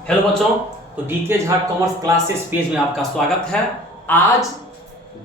Hello बच्चों, तो DK Jha commerce classes page में आपका स्वागत है। आज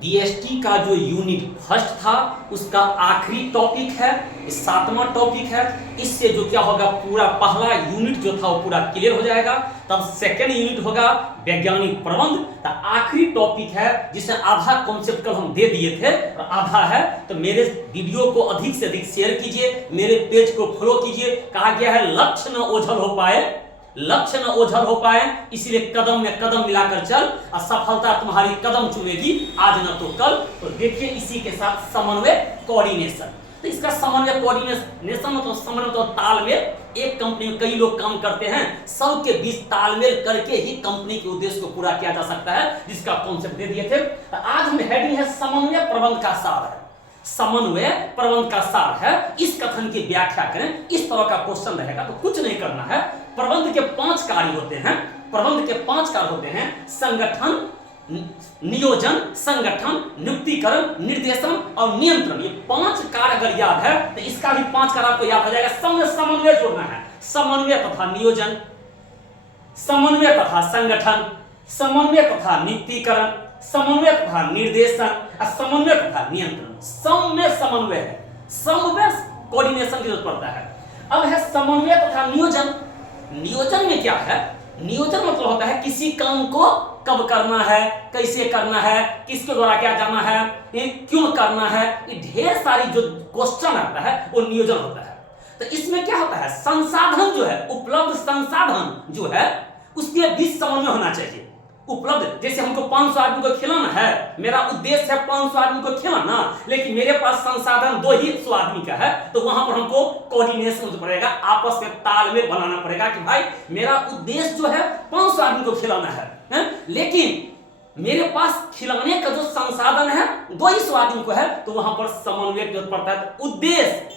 डीएसटी का जो यूनिट फर्स्ट था उसका आखिरी टॉपिक है, सातवां टॉपिक है। इससे जो क्या होगा, पूरा पहला यूनिट जो था वो पूरा क्लियर हो जाएगा। तब सेकेंड यूनिट होगा वैज्ञानिक प्रबंध। तो आखिरी टॉपिक है जिसे आधा कॉन्सेप्ट कल हम दे दिए थे और आधा है। तो मेरे वीडियो को अधिक से अधिक शेयर कीजिए, मेरे पेज को फॉलो कीजिए। कहा गया है लक्ष्य न ओझल हो पाए, लक्ष्य न ओझल हो पाए, इसलिए कदम में कदम मिलाकर चल और सफलता तुम्हारी कदम चुमेगी आज न तो कल। तो देखिए इसी के साथ समन्वय कोऑर्डिनेशन। तो इसका समन्वय कोऑर्डिनेशन मतलब समन्वय तो तालमेल। एक कंपनी में कई लोग काम करते हैं, सबके बीच तालमेल करके ही कंपनी के उद्देश्य को पूरा किया जा सकता है, जिसका कॉन्सेप्ट दे दिए थे। तो आज हम हेडिंग है समन्वय प्रबंध का सार है। समन्वय प्रबंध का सार है, इस कथन की व्याख्या करें। इस तरह का क्वेश्चन रहेगा तो कुछ नहीं करना है। प्रबंध के 5 कार्य होते हैं। प्रबंध के 5 कार्य होते हैं: संगठन, नियोजन, संगठन, नियुक्तिकरण, निर्देशन और नियंत्रण। ये 5 कार्य अगर याद है तो इसका भी 5 कार्य आपको याद हो जाएगा। समन्वय जोड़ना है, समन्वय तथा नियोजन, समन्वय तथा संगठन, समन्वय तथा नियुक्तिकरण, समन्वय तथा निर्देशन और समन्वय तथा नियंत्रण। सम में समन्वय है, सम में कोऑर्डिनेशन की जरूरत पड़ता है। अब है समन्वय तथा नियोजन। नियोजन में क्या है? नियोजन मतलब होता है किसी काम को कब करना है, कैसे करना है, किसके द्वारा क्या जाना है, ये क्यों करना है, ये ढेर सारी जो क्वेश्चन आता है वो नियोजन होता है। तो इसमें क्या होता है, संसाधन जो है, उपलब्ध संसाधन जो है उसके बीच समन्वय होना चाहिए। उपलब्ध, जैसे हमको 500 आदमी को खिलाना है, मेरा उद्देश्य है 500 आदमी को खिलाना, लेकिन मेरे पास संसाधन 200 आदमी का है, तो वहां पर हमको कोऑर्डिनेशन जो पड़ेगा, आपस में तालमेल बनाना पड़ेगा कि भाई मेरा उद्देश्य जो है 500 आदमी को खिलाना है, लेकिन मेरे पास खिलाने का जो संसाधन है 200 आदमी को है, तो वहां पर समन्वय की जरूरत पड़ता है। तो उद्देश्य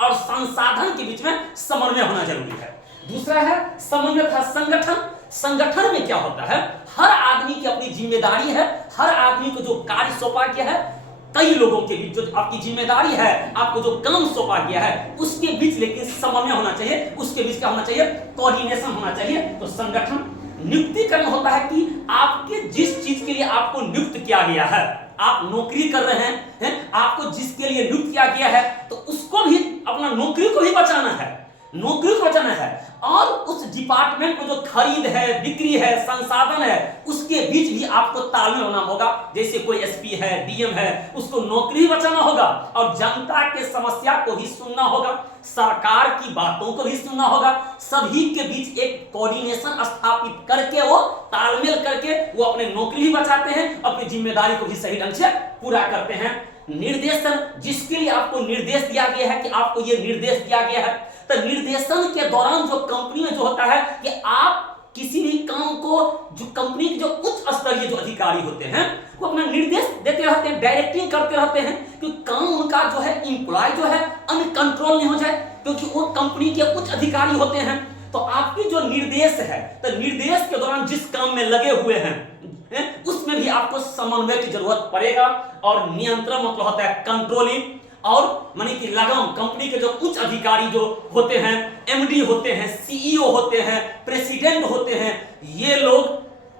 और संसाधन के बीच में समन्वय होना जरूरी है। दूसरा है समन्वय था संगठन। संगठन में क्या होता है, हर आदमी की अपनी जिम्मेदारी है, हर आदमी को जो कार्य सौंपा गया है, कई लोगों के बीच जो आपकी जिम्मेदारी है, आपको जो काम सौंपा गया है उसके बीच लेकिन समन्वय होना चाहिए, उसके बीच क्या होना चाहिए, कोऑर्डिनेशन होना चाहिए। तो संगठन। नियुक्तिकरण होता है कि आपके जिस चीज के लिए आपको नियुक्त किया गया है, आप नौकरी कर रहे हैं, आपको जिसके लिए नियुक्त किया गया है तो उसको भी, अपना नौकरी को भी बचाना है, नौकरी को बचाना है। और उस डिपार्टमेंट में जो खरीद है, बिक्री है, संसाधन है, उसके बीच भी आपको तालमेल होना होगा। जैसे कोई एसपी है, डीएम है, उसको नौकरी बचाना होगा और जनता के समस्या को भी सुनना होगा, सरकार की बातों को भी सुनना होगा। सभी के बीच एक कोऑर्डिनेशन स्थापित करके, वो तालमेल करके वो अपने नौकरी भी बचाते हैं, अपनी जिम्मेदारी को भी सही ढंग से पूरा करते हैं। निर्देशन, जिसके लिए आपको निर्देश दिया गया है कि आपको ये निर्देश दिया गया है, तो निर्देशन के दौरान जो कंपनी में जो होता है कि आप किसी भी काम को, जो कंपनी के जो उच्च स्तरीय जो अधिकारी होते हैं वो अपना निर्देश देते रहते हैं, डायरेक्टिंग करते रहते हैं कि काम उनका जो है, एम्प्लॉय जो है अनकंट्रोल नहीं हो जाए, क्योंकि वो कंपनी के उच्च अधिकारी होते हैं। तो आपकी जो निर्देश है, तो निर्देश के दौरान जिस काम में लगे हुए हैं उसमें भी आपको समन्वय की जरूरत पड़ेगा। और नियंत्रण मतलब होता है कंट्रोलिंग, और माने कि लगाम, कंपनी के जो उच्च अधिकारी जो होते हैं, एमडी होते हैं, सीईओ होते हैं, प्रेसिडेंट होते हैं, ये लोग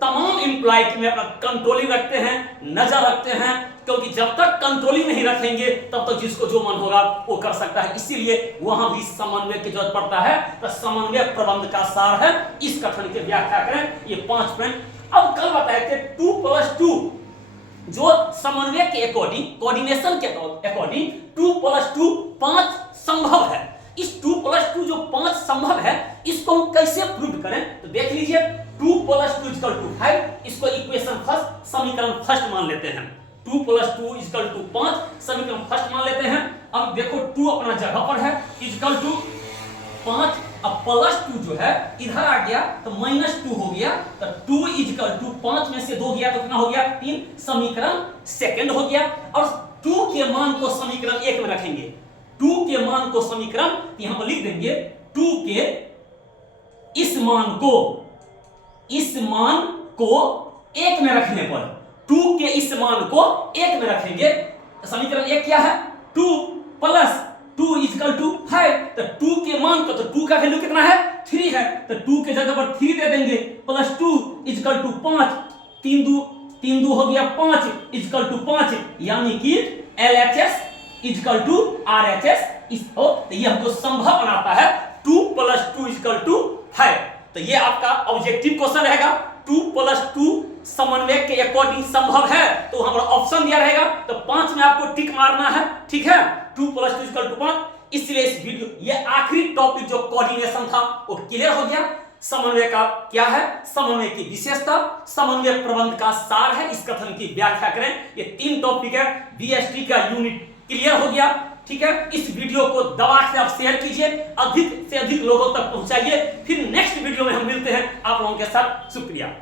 तमाम एम्प्लॉय में अपना कंट्रोलिंग रखते हैं, नजर रखते हैं, क्योंकि जब तक कंट्रोलिंग नहीं रखेंगे तब तक जिसको जो मन होगा वो कर सकता है। इसीलिए वहां भी समन्वय की जरूरत पड़ता है। तो समन्वय प्रबंध का सार है, इस कथन की व्याख्या करें। ये 5 पॉइंट। अब कल बताए थे 2+2 जो समन्वय के अकॉर्डिंग, कोऑर्डिनेशन के अकॉर्डिंग 2+2 5 संभव है। इस 2+2 जो 5 संभव है, इसको हम कैसे प्रूव करें, तो देख लीजिए। 2+2 = 5, इसको इक्वेशन फर्स्ट, समीकरण फर्स्ट मान लेते हैं। 2+2 = 5, समीकरण फर्स्ट मान लेते हैं। अब देखो 2 अपना जगह पर है, = 5, अब +2 जो है इधर आ गया तो -2 हो गया। तो 2 = 5 में से 2 गया तो कितना हो गया, 3, समीकरण सेकंड हो गया। और 2 के मान को समीकरण 1 में रखेंगे, 2 के मान को समीकरण यहां पर लिख देंगे। 2 के इस मान को 1 में रखने पर, 2 के इस मान को 1 में रखेंगे। समीकरण 1 क्या है, 2 + 2 इजकल टू 5, तो 2 के मान को, तो 2 का वैल्यू कितना है 3 है, तो 2 के जगह पर 3 दे देंगे, प्लस 2 इजकल टू 5, 3 2 हो गया 5 इजकल टू 5, यानी कि LHS इजकल टू RHS तो ये हमको संभव बनाता है 2 + 2 इजकल टू 5। तो ये आपका ऑब्जेक्टिव क्वेश्चन रहेगा, 2 + 2 समन्वय के अकॉर्डिंग संभव है, तो हमारा ऑप्शन दिया रहेगा, तो 5 में आपको टिक मारना है, ठीक है, 2 + 2 इजकल टू 5। इसलिए इस वीडियो ये आखिरी टॉपिक जो कोऑर्डिनेशन था वो क्लियर हो गया। समन्वय का क्या है, समन्वय की विशेषता, समन्वय प्रबंध का सार है, इस कथन की व्याख्या करें, ये 3 टॉपिक है, बीएसटी का यूनिट क्लियर हो गया, ठीक है। इस वीडियो को दबा के आप शेयर कीजिए, अधिक से अधिक लोगों तक पहुंचाइए। फिर नेक्स्ट वीडियो में हम मिलते हैं आप लोगों के साथ। शुक्रिया।